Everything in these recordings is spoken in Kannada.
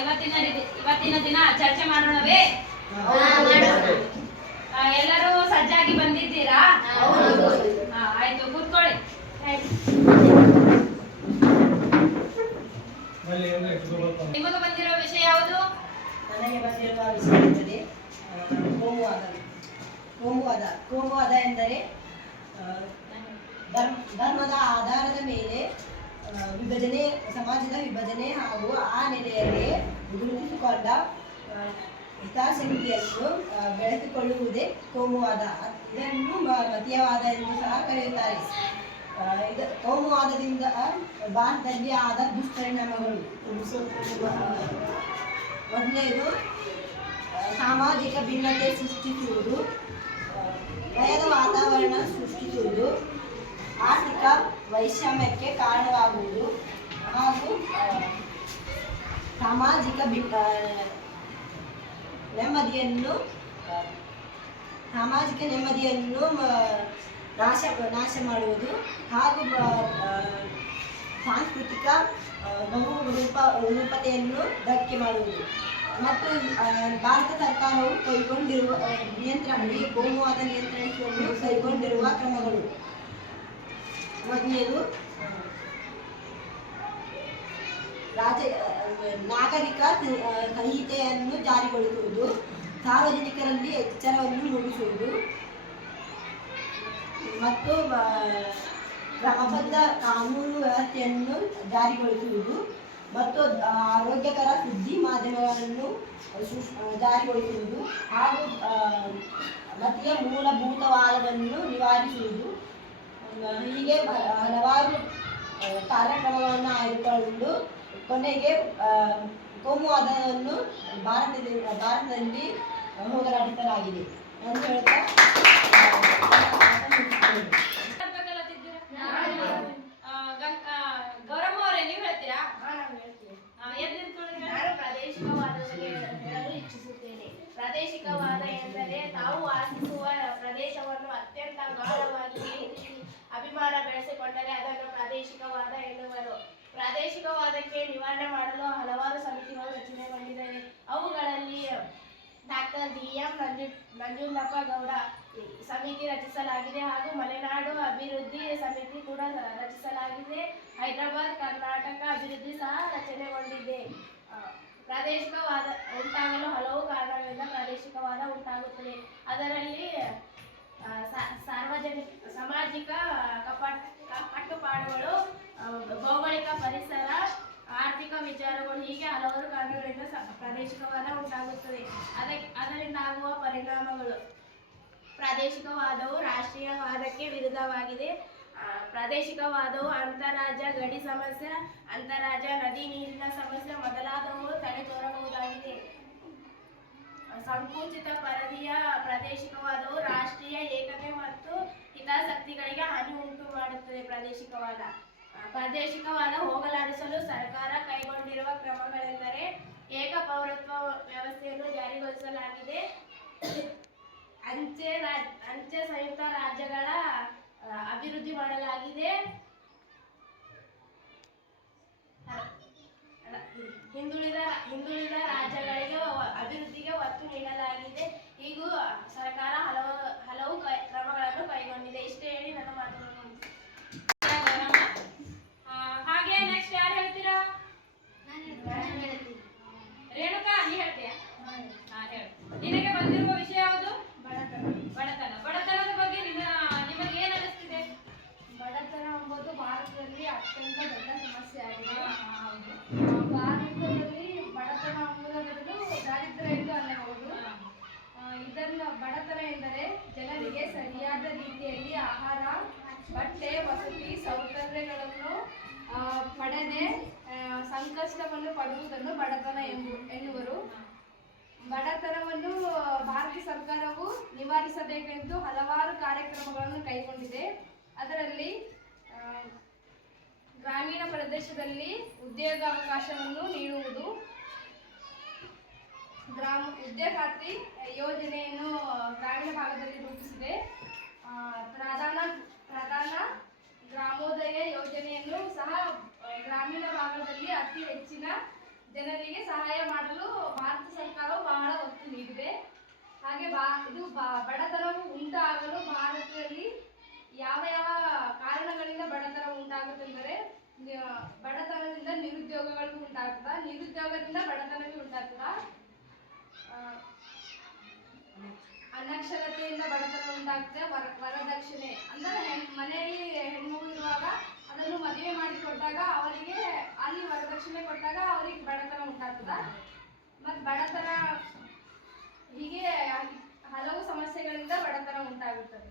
ಇವತ್ತಿನ ದಿನ ಚರ್ಚೆ ಮಾಡೋಣವೇ? ಎಲ್ಲರೂ ಸಜ್ಜಾಗಿ ಬಂದಿದ್ದೀರಾ? ಆಯ್ತು, ಕೂತ್ಕೊಳ್ಳಿ. ನಿಮಗೆ ಬಂದಿರೋ ವಿಷಯ ಯಾವುದು? ನನಗೆ ಬಂದಿರುವ ವಿಷಯ ಎಂದರೆ ಕೋಮುವಾದ ಎಂದರೆ ಧರ್ಮದ ಆಧಾರದ ಮೇಲೆ ವಿಭಜನೆ, ಸಮಾಜದ ವಿಭಜನೆ ಹಾಗೂ ಆ ನೆಲೆಯಲ್ಲಿ ಗುರುತಿಸಿಕೊಂಡ ಹಿತಾಸಕ್ತಿಯನ್ನು ಬೆಳೆಸಿಕೊಳ್ಳುವುದೇ ಕೋಮುವಾದ. ಇದನ್ನು ಮತೀಯವಾದ ಎಂದು ಸಹ ಕರೆಯುತ್ತಾರೆ. ಕೋಮುವಾದದಿಂದ ಭಾರತದಲ್ಲಿ ಆದ ದುಷ್ಪರಿಣಾಮಗಳು: ಮೊದಲನೇದು ಸಾಮಾಜಿಕ ಭಿನ್ನತೆ ಸೃಷ್ಟಿಸುವುದು, ಭಯದ ವಾತಾವರಣ ಸೃಷ್ಟಿಸುವುದು, ಆರ್ಥಿಕ ವೈಷಮ್ಯಕ್ಕೆ ಕಾರಣವಾಗುವುದು ಹಾಗೂ ಸಾಮಾಜಿಕ ನೆಮ್ಮದಿಯನ್ನು ನಾಶ ಮಾಡುವುದು ಹಾಗೂ ಸಾಂಸ್ಕೃತಿಕ ಬಹುರೂಪತೆಯನ್ನು ಧಕ್ಕೆ ಮಾಡುವುದು. ಮತ್ತು ಭಾರತ ಸರ್ಕಾರವು ಕೈಗೊಂಡಿರುವ ಈ ಕೋಮುವಾದ ನಿಯಂತ್ರಿಸಲು ಕೈಗೊಂಡಿರುವ ಕ್ರಮಗಳು: ಮೊದಲನೇದು ನಾಗರಿಕ ಸಂಹಿತೆಯನ್ನು ಜಾರಿಗೊಳಿಸುವುದು, ಸಾರ್ವಜನಿಕರಲ್ಲಿ ಎಚ್ಚರವನ್ನು ಮೂಡಿಸುವುದು ಮತ್ತು ಕ್ರಮಬದ್ಧ ಕಾನೂನು ವ್ಯವಸ್ಥೆಯನ್ನು ಜಾರಿಗೊಳಿಸುವುದು ಮತ್ತು ಆರೋಗ್ಯಕರ ಸುದ್ದಿ ಮಾಧ್ಯಮಗಳನ್ನು ಜಾರಿಗೊಳಿಸುವುದು ಹಾಗೂ ಮತೀಯ ಮೂಲಭೂತವಾದವನ್ನು ನಿವಾರಿಸುವುದು. ಹೀಗೆ ಹಲವಾರು ಕಾರ್ಯಕ್ರಮಗಳನ್ನು ಆಯ್ದುಕೊಂಡು ಕೊನೆಗೆ ಕೋಮುವಾದವನ್ನು ಭಾರತದಲ್ಲಿ ಹೋಗಲಾಡಿಸಲಾಗಿದೆ ಅಂತ ಹೇಳ್ತಾ ಗೌರಮ್ಮ ಅವರೇ, ನೀವು ಹೇಳ್ತೀರಾ? ನಾನು ಪ್ರಾದೇಶಿಕವಾದವನ್ನು ಹೇಳಲು ಇಚ್ಛಿಸುತ್ತೇನೆ. ಪ್ರಾದೇಶಿಕವಾದ ಎಂದರೆ ತಾವು ವಾಸಿಸುವ ಪ್ರದೇಶವನ್ನು ಅತ್ಯಂತ ಗಾಢವಾಗಿ ಪ್ರೀತಿಸಿ ಅಭಿಮಾನ ಬೆಳೆಸಿಕೊಂಡರೆ ಅದನ್ನು ಪ್ರಾದೇಶಿಕವಾದ ಎನ್ನುವರು. ಪ್ರಾದೇಶಿಕವಾದಕ್ಕೆ ನಿವಾರಣೆ ಮಾಡಲು ಹಲವಾರು ಸಮಿತಿಗಳು ರಚನೆಗೊಂಡಿವೆ. ಅವುಗಳಲ್ಲಿ ಡಾಕ್ಟರ್ ಡಿ.ಎಂ. ನಂಜುಂಡಪ್ಪ ಗೌಡ ಸಮಿತಿ ರಚಿಸಲಾಗಿದೆ ಹಾಗೂ ಮಲೆನಾಡು ಅಭಿವೃದ್ಧಿ ಸಮಿತಿ ಕೂಡ ರಚಿಸಲಾಗಿದೆ. ಹೈದರಾಬಾದ್ ಕರ್ನಾಟಕ ಅಭಿವೃದ್ಧಿ ಸಹ ರಚನೆಗೊಂಡಿದೆ. ಪ್ರಾದೇಶಿಕವಾದ ಉಂಟಾಗಲು ಹಲವು ಕಾರಣಗಳಿಂದ ಪ್ರಾದೇಶಿಕವಾದ ಉಂಟಾಗುತ್ತದೆ. ಅದರಲ್ಲಿ ಸಾಮಾಜಿಕ ಕಟ್ಟುಪಾಡುಗಳು, ಭೌಗೋಳಿಕ ಪರಿಸರ, ಆರ್ಥಿಕ ವಿಚಾರಗಳು, ಹೀಗೆ ಹಲವಾರು ಕಾರಣಗಳಿಂದ ಪ್ರಾದೇಶಿಕವಾದ ಉಂಟಾಗುತ್ತದೆ. ಅದರಿಂದ ಆಗುವ ಪರಿಣಾಮಗಳು: ಪ್ರಾದೇಶಿಕವಾದವು ರಾಷ್ಟ್ರೀಯವಾದಕ್ಕೆ ವಿರುದ್ಧವಾಗಿದೆ. ಪ್ರಾದೇಶಿಕವಾದವು ಅಂತಾರಾಜ್ಯ ಗಡಿ ಸಮಸ್ಯೆ, ಅಂತಾರಾಜ್ಯ ನದಿ ನೀರಿನ ಸಮಸ್ಯೆ ಮೊದಲಾದವು ತಡೆ ತೋರಬಹುದಾಗಿದೆ. ಸಂಕುಚಿತ ಪರಿಧಿಯ ಪ್ರಾದೇಶಿಕವಾದವು ರಾಷ್ಟ್ರೀಯ ಏಕತೆ ಮತ್ತು ಹಿತಾಸಕ್ತಿಗಳಿಗೆ ಹಾನಿ ಉಂಟು ಮಾಡುತ್ತದೆ. ಪ್ರಾದೇಶಿಕವಾದ ಹೋಗಲಾಡಿಸಲು ಸರ್ಕಾರ ಕೈಗೊಂಡಿರುವ ಕ್ರಮಗಳೆಂದರೆ: ಏಕ ಪೌರತ್ವ ವ್ಯವಸ್ಥೆಯನ್ನು ಜಾರಿಗೊಳಿಸಲಾಗಿದೆ, ಅಂಚೆ ಸಂಯುಕ್ತ ರಾಜ್ಯಗಳ ಅಭಿವೃದ್ಧಿ ಮಾಡಲಾಗಿದೆ, ಹಿಂದುಳಿದ ರಾಜ್ಯಗಳಿಗೆ ಅಭಿವೃದ್ಧಿಗೆ ಒತ್ತು ನೀಡಲಾಗಿದೆ. ಹೀಗೂ ಸರ್ಕಾರ ಹಲವು ಕ್ರಮಗಳನ್ನು ಕೈಗೊಂಡಿದೆ. ಇಷ್ಟೇ ಹೇಳಿ ನನ್ನ ಮಾತನ್ನು ಹಾಗೆ ನೆಕ್ಸ್ಟ್ ಯಾರು ಹೇಳ್ತೀರಾ? ರೇಣುಕಾ, ನೀ ಹೇಳ್ತೀಯಾ? ಹೇಳು. ನಿನಗೆ ಬಂದಿರುವ ವಿಷಯ ಯಾವುದು? ಬಡತನದ ಬಗ್ಗೆ ನಿಮಗೆ ಏನು ಅನಿಸ್ತಿದೆ? ಬಡತನ ಎಂಬುದು ಭಾರತದಲ್ಲಿ ಅತ್ಯಂತ ದೊಡ್ಡ ಸಮಸ್ಯೆ ಆಗಿದೆ. ಭಾರತದಲ್ಲಿ ಬಡತನ ಎಂಬುದರ ಬದಲು ದಾರಿದ್ರ್ಯ ಎಂದು ಅನ್ನಬಹುದು. ಬಡತನ ಎಂದರೆ ಜನರಿಗೆ ಸರಿಯಾದ ರೀತಿಯಲ್ಲಿ ಆಹಾರ, ಬಟ್ಟೆ, ವಸತಿ ಸೌಕರ್ಯಗಳನ್ನು ಪಡೆದೇ ಸಂಕಷ್ಟವನ್ನು ಪಡುವುದನ್ನು ಬಡತನ ಎನ್ನುವರು. ಬಡತನವನ್ನು ಭಾರತ ಸರ್ಕಾರವು ನಿವಾರಿಸಬೇಕೆಂದು ಹಲವಾರು ಕಾರ್ಯಕ್ರಮಗಳನ್ನು ಕೈಗೊಂಡಿದೆ. ಅದರಲ್ಲಿ ಗ್ರಾಮೀಣ ಪ್ರದೇಶದಲ್ಲಿ ಉದ್ಯೋಗಾವಕಾಶವನ್ನು ನೀಡುವುದು, ಉದ್ಯೋಗ ಖಾತ್ರಿ ಯೋಜನೆಯನ್ನು ಗ್ರಾಮೀಣ ಭಾಗದಲ್ಲಿ ರೂಪಿಸಿದೆ. ಪ್ರಧಾನ ಗ್ರಾಮೋದಯ ಯೋಜನೆಯನ್ನು ಸಹ ಗ್ರಾಮೀಣ ಭಾಗದಲ್ಲಿ ಅತಿ ಹೆಚ್ಚಿನ ಜನರಿಗೆ ಸಹಾಯ ಮಾಡಲು ಭಾರತ ಸರ್ಕಾರವು ಬಹಳ ಒತ್ತು ನೀಡಿದೆ. ಹಾಗೆ ಬಡತನವು ಉಂಟಾಗಲು ಭಾರತದಲ್ಲಿ ಯಾವ ಯಾವ ಕಾರಣಗಳಿಂದ ಬಡತನ ಉಂಟಾಗುತ್ತೆಂದರೆ ಬಡತನದಿಂದ ನಿರುದ್ಯೋಗಗಳು ಉಂಟಾಗ್ತದ, ನಿರುದ್ಯೋಗದಿಂದ ಬಡತನವೇ ಉಂಟಾಗ್ತದ, ಅನಕ್ಷರತೆಯಿಂದ ಬಡತನ ಉಂಟಾಗ್ತದೆ. ವರದಕ್ಷಿಣೆ ಅಂದರೆ ಮನೆಯಲ್ಲಿ ಹೆಣ್ಮಗು ಇರುವಾಗ ಅದನ್ನು ಮದುವೆ ಮಾಡಿ ಕೊಟ್ಟಾಗ ಅವರಿಗೆ ಅಲ್ಲಿ ವರದಕ್ಷಿಣೆ ಕೊಟ್ಟಾಗ ಅವರಿಗೆ ಬಡತನ ಉಂಟಾಗ್ತದ. ಮತ್ತು ಬಡತನ ಹೀಗೆ ಹಲವು ಸಮಸ್ಯೆಗಳಿಂದ ಬಡತನ ಉಂಟಾಗುತ್ತದೆ.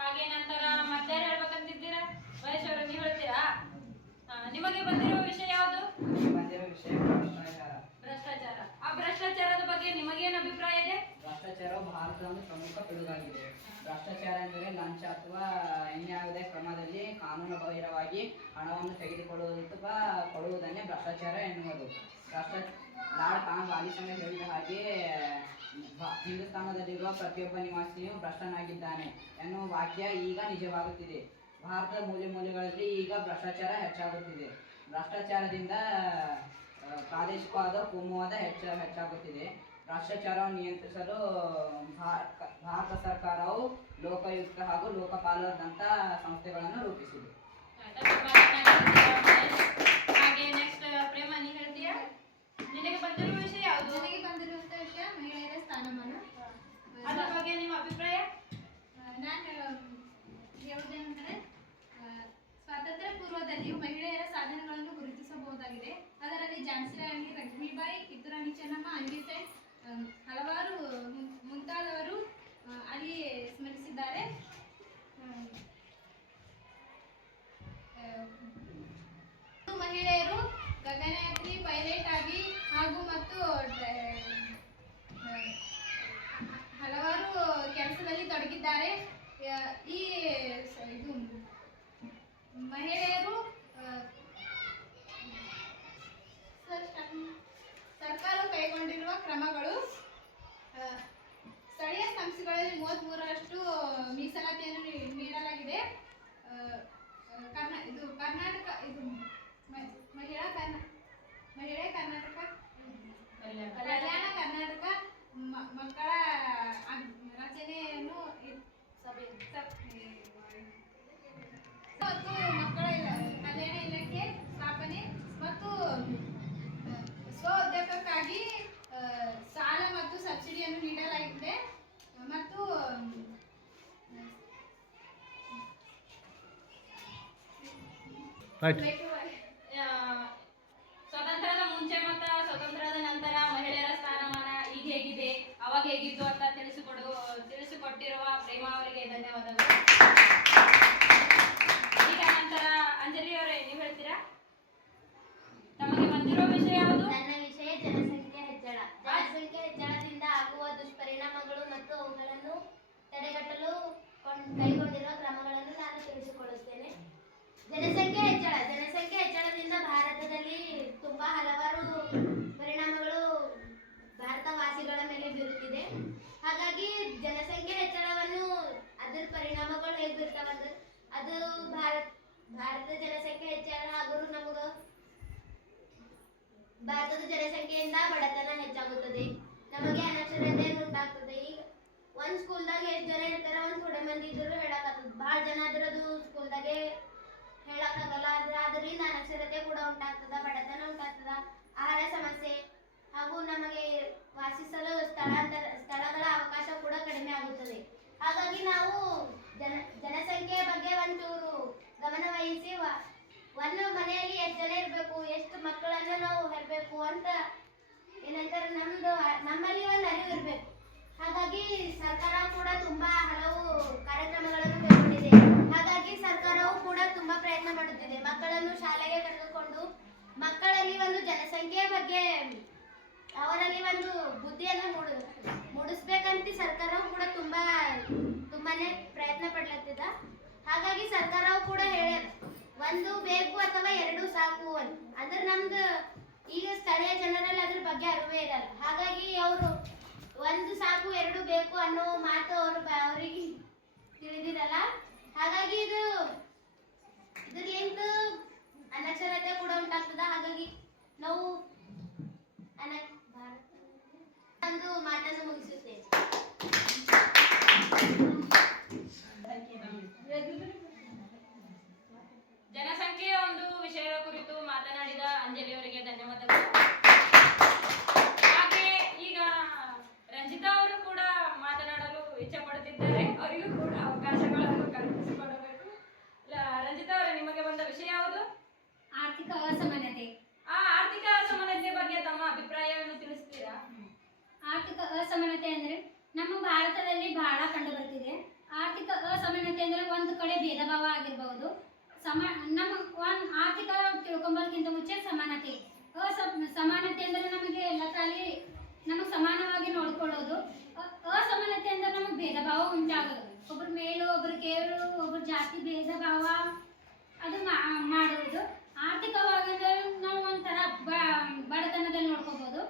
ಹಾಗೆ ನಂತರ ಮಧ್ಯಾಹ್ನ ಹೇಳ್ಬೇಕಂತಿದ್ದೀರಾ ಮಹೇಶ್ವರ, ನೀವು ಹೇಳ್ತೀರಾ? ನಿಮಗೆ ಬಂದಿರುವ ವಿಷಯ ಯಾವುದು? ಭ್ರಷ್ಟಾಚಾರ. ಆ ಭ್ರಷ್ಟಾಚಾರದ ಬಗ್ಗೆ ನಿಮಗೇನು ಅಭಿಪ್ರಾಯ ಇದೆ? ಭ್ರಷ್ಟಾಚಾರವು ಭಾರತದ ಒಂದು ಪ್ರಮುಖ ಪಿಡುಗಾಗಿದೆ. ಭ್ರಷ್ಟಾಚಾರ ಎಂದರೆ ಲಂಚ ಅಥವಾ ಇನ್ಯಾವುದೇ ಕ್ರಮದಲ್ಲಿ ಕಾನೂನು ಬಾಹಿರವಾಗಿ ಹಣವನ್ನು ತೆಗೆದುಕೊಳ್ಳುವುದು ಅಥವಾ ಕೊಡುವುದನ್ನೇ ಭ್ರಷ್ಟಾಚಾರ ಎನ್ನುವುದು. ಲಾರ್ಡ್ ಕಾನ್ ವಾಲಿಸಮೆ ಹೇಳಿದ ಹಾಗೆ ಹಿಂದೂಸ್ತಾನದಲ್ಲಿರುವ ಪ್ರತಿಯೊಬ್ಬ ನಿವಾಸಿಯು ಭ್ರಷ್ಟನಾಗಿದ್ದಾನೆ ಎನ್ನುವ ವಾಕ್ಯ ಈಗ ನಿಜವಾಗುತ್ತಿದೆ. ಭಾರತದ ಮೂಲೆಗಳಲ್ಲಿ ಈಗ ಭ್ರಷ್ಟಾಚಾರ ಹೆಚ್ಚಾಗುತ್ತಿದೆ. ಭ್ರಷ್ಟಾಚಾರದಿಂದ ಪ್ರಾದೇಶಿಕವಾದ ಕೋಮುವಾದ ಹೆಚ್ಚಾಗುತ್ತಿದೆ. ಭ್ರಷ್ಟಾಚಾರವನ್ನು ನಿಯಂತ್ರಿಸಲು ಭಾರತ ಸರ್ಕಾರವು ಲೋಕಾಯುಕ್ತ ಹಾಗೂ ಲೋಕಪಾಲದಂಥ ಸಂಸ್ಥೆಗಳನ್ನು ರೂಪಿಸಿದೆ. ಹಾಗೆ ನೆಕ್ಸ್ಟ್ ಪ್ರೇಮ, ನೀ ಹೇಳ್ತೀಯಾ? ನಿನಗೆ ಬಂದಿರುವ ವಿಷಯ ಯಾವುದು? ನನಗೆ ಬಂದಿರುವಂಥ ವಿಷಯ ಮಹಿಳೆಯರ ಸ್ಥಾನಮಾನ. ಅದರ ಬಗ್ಗೆ ನಿಮ್ಮ ಅಭಿಪ್ರಾಯ? ನಾನು ಹೇಳುವುದೇನೆಂದರೆ ಸ್ವಾತಂತ್ರ್ಯ ಪೂರ್ವದಲ್ಲಿಯೂ ಮಹಿಳೆಯರ ಸಾಧನೆಗಳನ್ನು ಗುರುತಿಸಬಹುದಾಗಿದೆ. ಅದರಲ್ಲಿ ಝಾನ್ಸಿ ರಾಣಿ ಲಕ್ಷ್ಮೀಬಾಯಿ, ಕಿತ್ತೂರು ರಾಣಿ ಚೆನ್ನಮ್ಮ, ಅಂಬಿಸೆ ಹಲವಾರು ಮುಂತಾದವರು ಅಲ್ಲಿ ಸ್ಮರಿಸಿದ್ದಾರೆ. ಮಹಿಳೆಯರು ಗಗನಯಾತ್ರಿ, ಪೈಲಟ್ ಆಗಿ ಹಾಗೂ ಮತ್ತು ಹಲವಾರು ಕೆಲಸದಲ್ಲಿ ತೊಡಗಿದ್ದಾರೆ. ಈ ಇದು ಮಹಿಳೆಯರು ಸರ್ಕಾರವು ಕೈಗೊಂಡಿರುವ ಕ್ರಮಗಳು ಸ್ಥಳೀಯ ಸಂಸ್ಥೆಗಳಲ್ಲಿ 33% ಮೀಸಲಾತಿಯನ್ನು ನೀಡಲಾಗಿದೆ. ಕರ್ನಾಟಕ ಇದು ಮಹಿಳಾ ಕರ್ನಾಟಕ ಕಲ್ಯಾಣ ಕರ್ನಾಟಕ ಮಕ್ಕಳ ರಚನೆಯನ್ನು ಮತ್ತು ಮಕ್ಕಳ ಕಲ್ಯಾಣ ಇಲಾಖೆ ಸ್ಥಾಪನೆ ಮತ್ತು ಸ್ವ ಉದ್ಯೋಗಕ್ಕಾಗಿ ಸಾಲ ಮತ್ತು ಸಬ್ಸಿಡಿಯನ್ನು ನೀಡಲಾಗಿದೆ. ಮತ್ತು ಸ್ವತಂತ್ರದ ಮುಂಚೆ ಮತ್ತು ಸ್ವತಂತ್ರದ ನಂತರ ಮಹಿಳೆಯರ ಸ್ಥಾನಮಾನ ಈಗ ಹೇಗಿದೆ, ಅವಾಗ ಹೇಗಿತ್ತು ಅಂತ ತಿಳಿಸಿಕೊಟ್ಟಿರುವ ಪ್ರೇಮ ಅವರಿಗೆ ಧನ್ಯವಾದಗಳು. ಈಗ ನಂತರ ಅಂಜಲಿ ಅವರೇ, ನೀವು ಹೇಳ್ತೀರಾ? ತಮಗೆ ಬಂದಿರುವ ವಿಷಯ ಯಾವುದು? ನನ್ನ ವಿಷಯ ಜನಸಂಖ್ಯೆ ಹೆಚ್ಚಳ. ಜನಸಂಖ್ಯೆ ಹೆಚ್ಚಳದಿಂದ ಆಗುವ ದುಷ್ಪರಿಣಾಮಗಳು ಮತ್ತು ಅವುಗಳನ್ನು ತಡೆಗಟ್ಟಲು ಕೈಗೊಂಡಿರುವ ಕ್ರಮಗಳನ್ನು ನಾನು ತಿಳಿಸಿಕೊಡುತ್ತೇನೆ. ಜನಸಂಖ್ಯೆ ಹೆಚ್ಚಳದಿಂದ ಭಾರತದಲ್ಲಿ ತುಂಬಾ ಹಲವಾರು ಪರಿಣಾಮಗಳು ಭಾರತವಾಸಿಗಳ ಮೇಲೆ ಬೀರುತ್ತಿದೆ. ಹಾಗಾಗಿ ಜನಸಂಖ್ಯೆ ಹೆಚ್ಚಳವನ್ನು ಅದರ ಪರಿಣಾಮಗಳು ಹೇಗೆ ಬೀರ್ತಾವಂದ್ರೆ ಅದು ಭಾರತದ ಜನಸಂಖ್ಯೆ ಹೆಚ್ಚಳ ಹಾಗೂ ಭಾರತದ ಜನಸಂಖ್ಯೆಯಿಂದ ಬಡತನ ಹೆಚ್ಚಾಗುತ್ತದೆ, ನಮಗೆ ಅನಕ್ಷರತೆ ಉಂಟಾಗ್ತದೆ. ಈಗ ಒಂದ್ ಸ್ಕೂಲ್ದಾಗ ಎಷ್ಟು ಜನ ಇರ್ತಾರ, ಒಂದ್ ಥೋಡೆ ಮಂದಿ ಇದ್ರು ಹೇಳಕ್ಕಾಗ್ತದೆ, ಭಾಳ ಜನ ಆದ್ರೆ ಅದು ಸ್ಕೂಲ್ದಾಗೆ ಹೇಳಕ್ಕಾಗಲ್ಲ. ಅದರಿಂದ ಅನಕ್ಷರತೆ ಕೂಡ ಉಂಟಾಗ್ತದ, ಬಡತನ ಉಂಟಾಗ್ತದ, ಆಹಾರ ಸಮಸ್ಯೆ ಹಾಗೂ ನಮಗೆ ವಾಸಿಸಲು ಸ್ಥಳಗಳ ಅವಕಾಶ ಕೂಡ ಕಡಿಮೆ ಆಗುತ್ತದೆ. ಹಾಗಾಗಿ ನಾವು ಜನಸಂಖ್ಯೆಯ ಬಗ್ಗೆ ಒಂಚೂರು ಗಮನ ವಹಿಸಿ ಒಂದು ಮನೆಯಲ್ಲಿ ಎಷ್ಟು ಜನ ಇರಬೇಕು, ಎಷ್ಟು ಮಕ್ಕಳನ್ನು ನಾವು ಹೆರಬೇಕು ಅಂತ ಏನಂತಾರೆ ನಮ್ಮಲ್ಲಿ ಒಂದು ಅರಿವು ಇರಬೇಕು. ಹಾಗಾಗಿ ಸರ್ಕಾರ ಕೂಡ ತುಂಬಾ ಹಲವು ಕಾರ್ಯಕ್ರಮಗಳನ್ನು ಕೈಗೊಂಡಿದೆ. ಹಾಗಾಗಿ ಸರ್ಕಾರವು ಕೂಡ ತುಂಬಾ ಪ್ರಯತ್ನ ಮಾಡುತ್ತಿದೆ. ಮಕ್ಕಳನ್ನು ಶಾಲೆಗೆ ಕರೆದುಕೊಂಡು ಮಕ್ಕಳಲ್ಲಿ ಒಂದು ಜನಸಂಖ್ಯೆಯ ಬಗ್ಗೆ ಅವರಲ್ಲಿ ಒಂದು ಬುದ್ಧಿಯನ್ನು ಮೂಡಿಸ್ಬೇಕಂತ ಸರ್ಕಾರವು ಕೂಡ ತುಂಬಾನೇ ಪ್ರಯತ್ನ ಪಡ್ಲತ್ತಿದ. ಹಾಗಾಗಿ ಸರ್ಕಾರವು ಕೂಡ ಒಂದು ಬೇಕು ಅಥವಾ ಎರಡು ಸಾಕು ಅಂದ್ರೆ ನಮ್ದು ಈಗ ಸ್ಥಳೀಯ ಜನರಲ್ಲಿ ಅದ್ರ ಬಗ್ಗೆ ಅರಿವೇ ಇರಲ್ಲ. ಹಾಗಾಗಿ ಅವರು ಒಂದು ಸಾಕು ಎರಡು ಬೇಕು ಅನ್ನೋ ಮಾತು ಅವರಿಗೆ ತಿಳಿದಿರಲ್ಲ. ಹಾಗಾಗಿ ಇದು ಇದ್ರಲಿಂದ ಅನಕ್ಷರತೆ ಕೂಡ ಉಂಟಾಗ್ತದ. ಹಾಗಾಗಿ ನಾವು ಒಂದು ಮಾತನ್ನು ಮುಗಿಸುತ್ತೇವೆ. ಜನಸಂಖ್ಯೆಯ ಒಂದು ವಿಷಯದ ಕುರಿತು ಮಾತನಾಡಿದ ಅಂಜಲಿ ಅವರಿಗೆ ಧನ್ಯವಾದಗಳು. ಹಾಗೆ ಈಗ ರಂಜಿತಾ ಅವರು ಕೂಡ ಮಾತನಾಡಲು ಇಚ್ಛೆ ಪಡುತ್ತಿದ್ದಾರೆ. ಅವರಿಗೂ ಕೂಡ ಅವಕಾಶಗಳನ್ನು ಕಲ್ಪಿಸಿಕೊಡಬೇಕು. ರಂಜಿತಾ ಅವರೇ, ನಿಮಗೆ ಬಂದ ವಿಷಯ ಯಾವುದು? ಆರ್ಥಿಕ ಅಸಮಾನತೆ. ಆ ಆರ್ಥಿಕ ಅಸಮಾನತೆ ಬಗ್ಗೆ ತಮ್ಮ ಅಭಿಪ್ರಾಯವನ್ನು ತಿಳಿಸ್ತೀರಾ? ಆರ್ಥಿಕ ಅಸಮಾನತೆ ಅಂದ್ರೆ ನಮ್ಮ ಭಾರತದಲ್ಲಿ ಬಹಳ ಕಂಡು ಬರ್ತಿದೆ. ಆರ್ಥಿಕ ಅಸಮಾನತೆ ಅಂದ್ರೆ ಒಂದು ಕಡೆ ಭೇದ ಭಾವ ಆಗಿರಬಹುದು. ನಮ್ಮ ಆರ್ಥಿಕ ತಿಳ್ಕೊಂಬರ್ಕಿಂತ ಮುಂಚೆ ಸಮಾನತೆ. ಸಮಾನತೆ ಅಂದ್ರೆ ನಮಗೆ ಎಲ್ಲ ಕಾಲಿ ನಮಗೆ ಸಮಾನವಾಗಿ ನೋಡ್ಕೊಳ್ಳೋದು. ಅಸಮಾನತೆ ಅಂದ್ರೆ ನಮಗೆ ಭೇದ ಭಾವ ಉಂಟಾಗೋದು. ಒಬ್ರ ಮೇಲು ಒಬ್ರ ಕೇಳು ಒಬ್ರ ಜಾತಿ ಭೇದ ಭಾವ ಅದು ಮಾಡುವುದು. ಆರ್ಥಿಕವಾಗಿ ನಾವು ಒಂಥರ ಬಡತನದಲ್ಲಿ ನೋಡ್ಕೋಬಹುದು.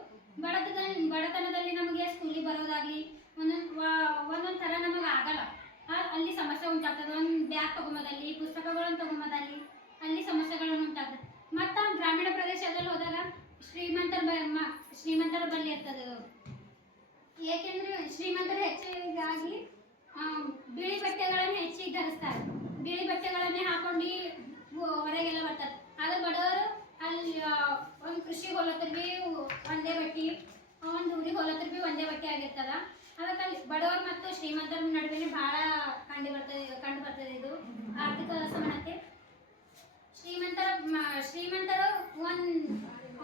ಬಡತನದಲ್ಲಿ ನಮಗೆ ಸ್ಕೂಲಿಗೆ ಬರೋದಾಗ್ಲಿ ಒಂದೊಂದು ಥರ ನಮಗೆ ಆಗಲ್ಲ. ಅಲ್ಲಿ ಸಮಸ್ಯೆ ಉಂಟಾಗ್ತದೆ. ಒಂದು ಬ್ಯಾಗ್ ತಗೊಂಬೋದಲ್ಲಿ, ಪುಸ್ತಕಗಳನ್ನು ತಗೊಂಬೋದಲ್ಲಿ ಅಲ್ಲಿ ಸಮಸ್ಯೆಗಳನ್ನು ಉಂಟಾಗ್ತದೆ. ಮತ್ತು ಗ್ರಾಮೀಣ ಪ್ರದೇಶದಲ್ಲಿ ಹೋದಾಗ ಶ್ರೀಮಂತರ ಬಳಿ ಇರ್ತದೆ. ಏಕೆಂದರೆ ಶ್ರೀಮಂತರು ಹೆಚ್ಚಿಗಾಗಿ ಬಿಳಿ ಬಟ್ಟೆಗಳನ್ನು ಹೆಚ್ಚಿಗೆ ಧರಿಸ್ತಾರೆ. ಬಿಳಿ ಬಟ್ಟೆಗಳನ್ನೇ ಹಾಕೊಂಡು ಹೊರಗೆಲ್ಲ ಬರ್ತಾರೆ. ಆಗ ಬಡವರು ಅಲ್ಲಿ ಒಂದು ಕೃಷಿಗೆ ಹೋಲತ್ರ ಭೀ ಒಂದೇ ಬಟ್ಟೆ, ಒಂದು ಊರಿಗೆ ಹೋಲತ್ರ ಭೀ ಒಂದೇ ಬಟ್ಟೆ ಆಗಿರ್ತದ. ಅದಕ್ಕೆ ಅಲ್ಲಿ ಬಡವರು ಮತ್ತು ಶ್ರೀಮಂತರ ನಡುವೆ ಬಹಳ ಕಂಡು ಬರ್ತದೆ ಇದು ಆರ್ಥಿಕ ಅಸಮಾನತೆ. ಶ್ರೀಮಂತರು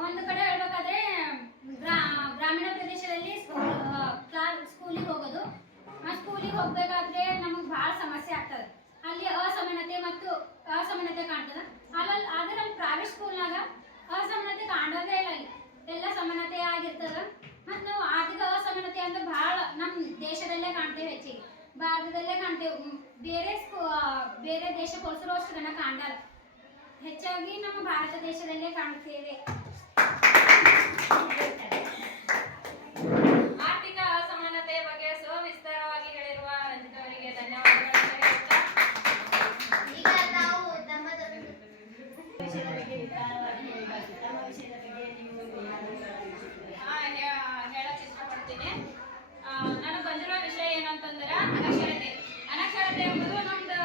ಒಂದು ಕಡೆ ಹೇಳ್ಬೇಕಾದ್ರೆ ಗ್ರಾಮೀಣ ಪ್ರದೇಶದಲ್ಲಿ ಸ್ಕೂಲಿಗೆ ಹೋಗೋದು. ಆ ಸ್ಕೂಲಿಗೆ ಹೋಗ್ಬೇಕಾದ್ರೆ ನಮಗೆ ಬಹಳ ಸಮಸ್ಯೆ ಆಗ್ತದೆ. ಅಲ್ಲಿ ಅಸಮಾನತೆ ಕಾಣ್ತದೆ. ಆದರೆ ಅಲ್ಲಿ ಪ್ರೈವೇಟ್ ಸ್ಕೂಲ್ನಾಗ ಅಸಮಾನತೆ ಕಾಣೋದೇ ಇಲ್ಲ. ಅಲ್ಲಿ ಎಲ್ಲ ಸಮಾನತೆ ಆಗಿರ್ತದೆ. ಮತ್ತು ನಾವು ಆರ್ಥಿಕ ಅಸಮಾನತೆ ಅಂದ್ರೆ ಬಹಳ ನಮ್ಮ ದೇಶದಲ್ಲೇ ಕಾಣ್ತೇವೆ. ಹೆಚ್ಚಿಗೆ ಭಾರತದಲ್ಲೇ ಕಾಣ್ತೇವೆ. ಬೇರೆ ದೇಶ ಹೋಲಿಸಿರೋ ಅಷ್ಟು ಜನ ಕಾಣಲ್ಲ. ಹೆಚ್ಚಾಗಿ ನಮ್ಮ ಭಾರತ ದೇಶದಲ್ಲೇ ಕಾಣುತ್ತೇವೆ. ಆರ್ಥಿಕ ಅಸಮಾನತೆಯ ಬಗ್ಗೆ ಸವಿಸ್ತಾರವಾಗಿ ಹೇಳಿರುವ ರಂಜಿತಾ ಅವರಿಗೆ ಧನ್ಯವಾದಗಳನ್ನು ಹೇಳ್ತಾ ಈಗ ನಾವು ನಮ್ಮ ವಿಷಯದ ಬಗ್ಗೆ ವಿಸ್ತಾರವಾಗಿ ಹೇಳಬೇಕು. ತಮ್ಮ ವಿಷಯದ ಬಗ್ಗೆ ನೀವು ಹೇಳಕ್ ಇಷ್ಟಪಡ್ತೀನಿ. ನನಗೆ ಬಂದಿರೋ ವಿಷಯ ಏನಂತಂದ್ರೆ ಅನಕ್ಷರತೆ. ಅನಕ್ಷರತೆ ಎಂಬುದು ನಮ್ದು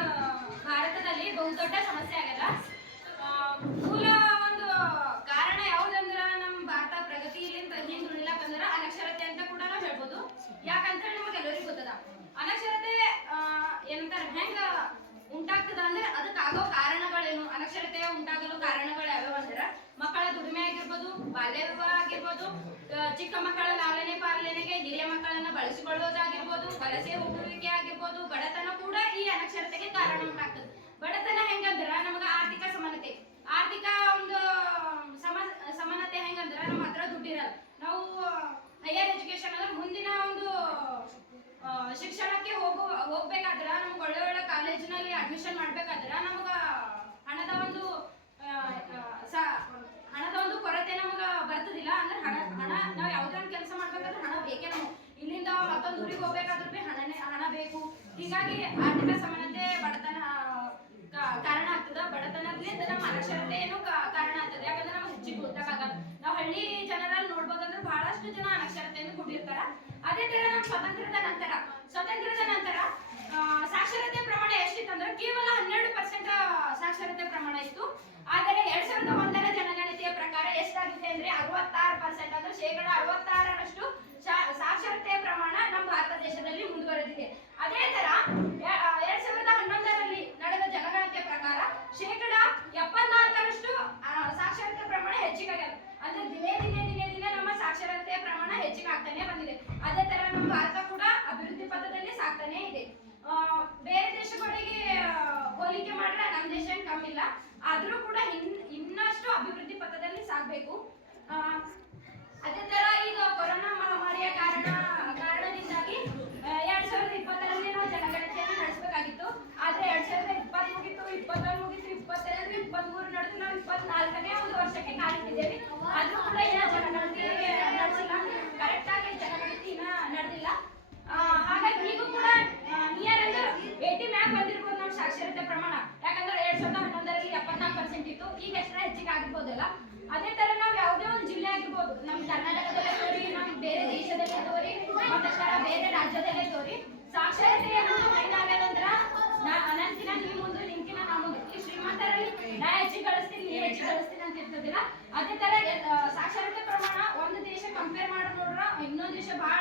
ಭಾರತದಲ್ಲಿ ಬಹುದೊಡ್ಡ ಸಮಸ್ಯೆ ಆಗಲ್ಲ. ಮೂಲ ಒಂದು ಕಾರಣ ಯಾವುದಂದ್ರೆ ನಮ್ಮ ಭಾರತ ಪ್ರಗತಿಯಿಂದ ಹಿಂದುಳಿಲಕ್ಕಂದ್ರೆ ಅನಕ್ಷರತೆ ಅಂತ ಕೂಡ ನಾವು ಹೇಳ್ಬೋದು. ಯಾಕಂತ ಹೇಳಿ ನಮಗೆ ಎಲ್ಲರಿಗೂ ಗೊತ್ತದ. ಅನಕ್ಷರತೆ ಏನಂತಾರೆ ಹೆಂಗ ಉಂಟಾಗ್ತದ ಅಂದ್ರೆ ಅದಕ್ಕಾಗೋ ಕಾರಣಗಳೇನು, ಅನಕ್ಷರತೆ ಉಂಟಾಗಲು ಕಾರಣಗಳು ಯಾವ್ಯಾವ ಅಂದ್ರೆ ಮಕ್ಕಳ ದುಡಿಮೆ ಆಗಿರ್ಬೋದು, ಬಾಲ್ಯ ವಿವಾಹ ಆಗಿರ್ಬೋದು, ಚಿಕ್ಕ ಮಕ್ಕಳ ಲಾಲನೆ ಪಾಲನೆಗೆ ಹಿರಿಯ ಮಕ್ಕಳನ್ನ ಬಳಸಿಕೊಳ್ಳೋದಾಗಿರ್ಬೋದು, ವಲಸೆ ಹೋಗುವಿಕೆ ಆಗಿರ್ಬೋದು, ಬಡತನ ಕೂಡ ಈ ಅನಕ್ಷರತೆಗೆ ಕಾರಣ ಉಂಟಾಗ್ತದೆ. ಬಡತನ ಹೆಂಗಂದ್ರ ನಮಗ ಆರ್ಥಿಕ ಸಮಾನತೆ, ಆರ್ಥಿಕ ಒಂದು ಸಮಾನತೆ ಹೆಂಗಂದ್ರ ನಮ್ಮ ಹತ್ರ ದುಡ್ಡಿರಲ್ಲ. ನಾವು ಹೈಯರ್ ಎಜುಕೇಶನ್ ಅಂದ್ರೆ ಮುಂದಿನ ಒಂದು ಶಿಕ್ಷಣಕ್ಕೆ ಹೋಗ್ಬೇಕಾದ್ರ ನಮ್ಗೆ ಒಳ್ಳೆ ಒಳ್ಳೆ ಕಾಲೇಜಿನಲ್ಲಿ ಅಡ್ಮಿಷನ್ ಮಾಡ್ಬೇಕಾದ್ರ ನಮಗ ಹಣದ ಒಂದು ಕೊರತೆ ನಮಗ ಬರ್ತದಿಲ್ಲ. ಅಂದ್ರೆ ಹಣ ನಾವು ಯಾವ್ದೇ ಒಂದು ಕೆಲಸ ಮಾಡ್ಬೇಕಾದ್ರೆ ಹಣ ಬೇಕೇ. ನಾವು ಇಲ್ಲಿಂದ ಮತ್ತೊಂದು ಊರಿಗೆ ಹೋಗ್ಬೇಕಾದ್ರೂ ಭೀ ಹಣ ಬೇಕು. ಹೀಗಾಗಿ ಆರ್ಥಿಕ ಸಮಾನತೆ ಬಡತನ ಕಾರಣ ಆಗ್ತದ. ಬಡತನದಿಂದ ನಮ್ಮ ಅನಕ್ಷರತೆಯನ್ನು ಕಾರಣ ಆಗ್ತದೆ. ಯಾಕಂದ್ರೆ ನಮ್ಗೆ ಹೆಚ್ಚಿಗೆ ಗೊತ್ತಾಗಲ್ಲ. ನಾವು ಹಳ್ಳಿ ಜನರಲ್ಲಿ ನೋಡ್ಬೋದಂದ್ರೆ ಬಹಳಷ್ಟು ಜನ ಅನಕ್ಷರತೆಯನ್ನು ಕೂಡಿರ್ತಾರ. ಅದೇ ತರ ನಮ್ಮ ಸ್ವಾತಂತ್ರ್ಯದ ನಂತರ ಸಾಕ್ಷರತೆ ಪ್ರಮಾಣ ಎಷ್ಟಿತ್ತಂದ್ರೆ ಕೇವಲ 12% ಸಾಕ್ಷರತೆ ಪ್ರಮಾಣ ಇತ್ತು. ಆದರೆ 2001ರ ಜನಗಣತಿಯ ಪ್ರಕಾರ ಎಷ್ಟಾಗಿದೆ ಅಂದ್ರೆ 66%, ಅಂದ್ರೆ 66%ರಷ್ಟು ಸಾಕ್ಷರತೆಯ ಪ್ರಮಾಣ ನಮ್ಮ ಭಾರತ ದೇಶದಲ್ಲಿ ಮುಂದುವರೆದಿದೆ. ಅದೇ ತರ 2011ರಲ್ಲಿ ನಡೆದ ಜನಗಣತಿಯ ಪ್ರಕಾರ 74%ರಷ್ಟು ಸಾಕ್ಷರತೆ ಪ್ರಮಾಣ ಹೆಚ್ಚಿಗಾಗಿದೆ. ಅಂದ್ರೆ ದಿನೇ ನಮ್ಮ ಸಾಕ್ಷರತೆಯ ಪ್ರಮಾಣ ಹೆಚ್ಚಿಗೆ ಆಗ್ತಾನೆ ಬಂದಿದೆ. ಅದೇ ತರ ನಮ್ಮ ಭಾರತ ಕೂಡ ಅಭಿವೃದ್ಧಿ ಪಥದಲ್ಲಿ ಸಾಗ್ತಾನೆ ಇದೆ. ಬೇರೆ ದೇಶಗಳಿಗೆ ಹೋಲಿಕೆ ಮಾಡಿದ್ರೆ ನಮ್ಮ ದೇಶ ಕಮ್ಮಿಲ್ಲ. ಆದ್ರೂ ಕೂಡ ಇನ್ನಷ್ಟು ಅಭಿವೃದ್ಧಿ ಪಥದಲ್ಲಿ ಸಾಗಬೇಕು. ಅದೇ ತರ ಈಗ ಕೊರೋನಾ ಮಹಾಮಾರಿಯ ಕಾರಣದಿಂದಾಗಿ 2020ರಲ್ಲಿ ನಾವು ಜನಗಣತಿಯನ್ನು ನಡೆಸಬೇಕಾಗಿತ್ತು. ಆದ್ರೆ 2020 ಮುಗಿತು, 21 ಮುಗಿತು, 22, 23 ನಡೆದು ನಾವು 24ನೇ ಒಂದು ವರ್ಷಕ್ಕೆ ಕಾಲಿಟ್ಟಿದ್ದೇವೆ. ಆದ್ರೂ ಕೂಡ ಇನ್ನ ಜನಗಣತಿ ನಡೆಸಿಲ್ಲ. ಕರೆಕ್ಟ್ ಆಗಿ ಜನಗಣತಿ ಇನ್ನ ನಡೆದಿಲ್ಲ. ಹಾಗಾಗಿ ಈಗ ಕೂಡ ನಿಯರ್ ಅಂದ್ರೆ 80 ಮ್ಯಾಗ್ ಬಂದಿರ್ಬೋದು ನಮ್ಮ ಸಾಕ್ಷರತೆ ಪ್ರಮಾಣ. ಯಾಕಂದ್ರೆ 2011ರಲ್ಲಿ ಆಗಿರ್ಬೋದಲ್ಲ, ಅದೇ ತರ ನಾವ್ ಯಾವುದೇ ಒಂದು ಜಿಲ್ಲೆ ಆಗಿರ್ಬೋದು, ನಮ್ ಕರ್ನಾಟಕದಲ್ಲೇ ತೋರಿ, ನಮ್ ಬೇರೆ ದೇಶದಲ್ಲೇ ತೋರಿ, ಮತ್ತರ ಬೇರೆ ರಾಜ್ಯದಲ್ಲೇ ತೋರಿ, ಸಾಕ್ಷರತೆ ಎಂಬುದು ಏನಾಗದಂದ್ರ ನಂತಿನ ನೀ ಮುಂದೆ ನಿಂಕಿನ ನಾ ಮುಂದೆ, ಈ ಶ್ರೀಮಂತರಲ್ಲಿ ನಾ ಹೆಚ್ಚಿಗೆ ಗಳಿಸ್ತೀನಿ ನೀ ಹೆಚ್ಚಿಗೆ ಗಳಿಸ್ತೀನಿ ಅಂತ ಇರ್ತದಿಲ್ಲ. ಅದೇ ತರ ಸಾಕ್ಷರತೆ ಪ್ರಮಾಣ ಒಂದು ದೇಶ ಕಂಪೇರ್ ಮಾಡಿ ನೋಡ್ರ ಇನ್ನೊಂದು ದೇಶ ಬಹಳ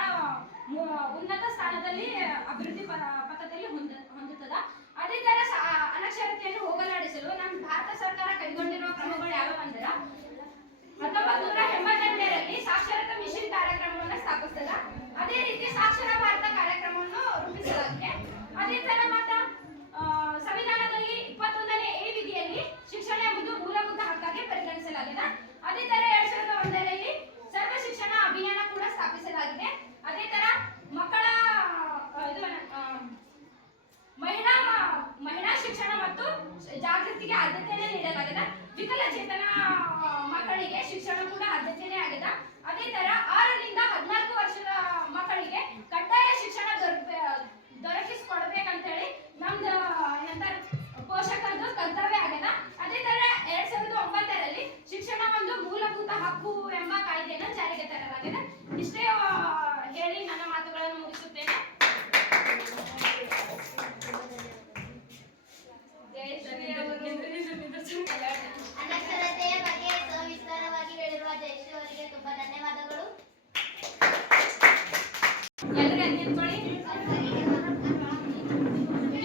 ಉನ್ನತ ಸ್ಥಾನದಲ್ಲಿ ಅಭಿವೃದ್ಧಿ ಪಥದಲ್ಲಿ ಹೊಂದುತ್ತದ. ಅದೇ ತರ ಅನಕ್ಷರತೆಯನ್ನು ಹೋಗಲಾಡಿಸಲು ನಮ್ಮ ಭಾರತ ಸರ್ಕಾರ ಕೈಗೊಂಡಿರುವ ಕ್ರಮಗಳು ಯಾವ್ಯಾವ ಅಂದ್ರ 1988ರಲ್ಲಿ ಸಾಕ್ಷರತಾ ಮಿಷನ್ ಕಾರ್ಯಕ್ರಮವನ್ನು ಸ್ಥಾಪಿಸ್ತದ. ಅದೇ ರೀತಿ ಸಾಕ್ಷರ ಭಾರತ ಕಾರ್ಯಕ್ರಮವನ್ನು ರೂಪಿಸಲಾಗಿದೆ. ಅದೇ ತರ ಮತ್ತ ಸಂವಿಧಾನದಲ್ಲಿ 21ನೇ ಎ ವಿಧಿಯಲ್ಲಿ ಶಿಕ್ಷಣ ಎಂಬುದು ಮೂಲಭೂತ ಹಕ್ಕಾಗಿ ಪರಿಗಣಿಸಲಾಗಿದೆ. ಅದೇ ತರ 2001ರಲ್ಲಿ ಸರ್ವ ಶಿಕ್ಷಣ ಅಭಿಯಾನ ಕೂಡ ಸ್ಥಾಪಿಸಲಾಗಿದೆ. ಅದೇ ತರ ಮಕ್ಕಳ ಮಹಿಳಾ ಶಿಕ್ಷಣ ಮತ್ತು ಜಾಗೃತಿಗೆ ಆದ್ಯತೆಯನ್ನು ನೀಡಲಾಗಿದೆ. ವಿಕಲಚೇತನ ಮಕ್ಕಳಿಗೆ ಶಿಕ್ಷಣ ಕೂಡ ಆದ್ಯತೆನೇ ಆಗಿದೆ. ಅದೇ ತರ 6ರಿಂದ 14 ವರ್ಷದ ಮಕ್ಕಳಿಗೆ ಕಡ್ಡಾಯ ಶಿಕ್ಷಣ ದೊರಕಿಸಿಕೊಡ್ಬೇಕಂತ ಹೇಳಿ ನಮ್ದು ಏನಂತಾರೆ ಪೋಷಕರದು ಕರ್ತವ್ಯ ಆಗಿದೆ. ಅದೇ ತರ 2009ರಲ್ಲಿ ಶಿಕ್ಷಣ ಒಂದು ಮೂಲಭೂತ ಹಕ್ಕು ಎಂಬ ಕಾಯ್ದೆಯನ್ನು ಜಾರಿಗೆ ತರಲಾಗಿದೆ. ಇಷ್ಟೇ ಹೇಳಿ ನನ್ನ ಮಾತುಗಳನ್ನು ಮುಗಿಸುತ್ತೇನೆ. ಅನಕ್ಷರತೆಯ ಬಗ್ಗೆ ಸವಿಸ್ತಾರವಾಗಿ ಹೇಳಿರುವ ಜಯಶ್ರೀ ಅವರಿಗೆ ತುಂಬಾ ಧನ್ಯವಾದಗಳು. ಎಲ್ಲರೂ ಎದ್ದು ನಿಂತ್ಕೊಳ್ಳಿ.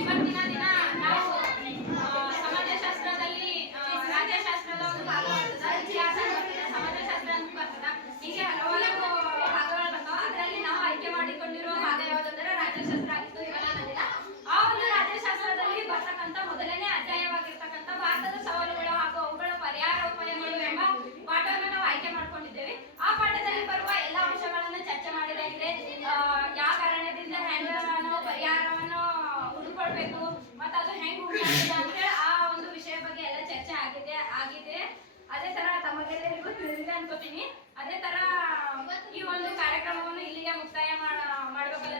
ಇವತ್ತಿನ ದಿನ ನಾವು ಸಮಾಜಶಾಸ್ತ್ರದಲ್ಲಿ ರಾಜ್ಯಶಾಸ್ತ್ರದ ಒಂದು ಭಾಗ ಬರ್ತದ, ಇತಿಹಾಸ ಬರ್ತದ, ಸಮಾಜಶಾಸ್ತ್ರ ಅಂತ ಬರ್ತದ, ಹೀಗೆ ಹಲವಾರು ಭಾಗಗಳು ಬರ್ತಾವ. ಅದರಲ್ಲಿ ನಾವು ಆಯ್ಕೆ ಮಾಡಿಕೊಂಡಿರುವ ಭಾಗ ಯಾವುದಂದ್ರೆ ರಾಜ್ಯಶಾಸ್ತ್ರ ಆಗಿತ್ತು. ಇವತ್ತಿನ ದಿನ ಆ ಒಂದು ರಾಜ್ಯಶಾಸ್ತ್ರದಲ್ಲಿ ಬರ್ತಕ್ಕಂಥ ಮೊದಲನೇ ಅಧ್ಯಾಯವಾಗಿರ್ತಕ್ಕಂಥ ಭಾರತದ ಸವಾಲುಗಳು ಹಾಗೂ ಅವುಗಳ ಪರಿಹಾರ ಉಪಾಯಗಳು ಎಂಬ ಪಾಠವನ್ನು ನಾವು ಆಯ್ಕೆ ಮಾಡ್ಕೊಂಡಿದ್ದೇವೆ. ಆ ಪಾಠದಲ್ಲಿ ಬರುವ ಎಲ್ಲಾ ಅಂಶಗಳನ್ನು ಚರ್ಚೆ ಮಾಡಿದಾಗಿದೆ. ಯಾವ ಕಾರಣದಿಂದ ಹೆಂಗ ನಾವು ಪರಿಹಾರವನ್ನು ಹುಡುಕೊಳ್ಬೇಕು ಮತ್ತು ಅದು ಹೆಂಗ್ ಉಂಟಾಗಿದೆ ಅಂತ ಆ ಒಂದು ವಿಷಯ ಬಗ್ಗೆ ಎಲ್ಲ ಚರ್ಚೆ ಆಗಿದೆ. ಅದೇ ತರ ತಮಗೆಲ್ಲರಿಗೂ ತಿಳಿದಿದೆ ಅನ್ಕೋತೀನಿ. ಅದೇ ತರ ಈ ಒಂದು ಕಾರ್ಯಕ್ರಮವನ್ನು ಇಲ್ಲಿಗೆ ಮುಕ್ತಾಯ ಮಾಡ್ಬೇಕಲ್ಲ.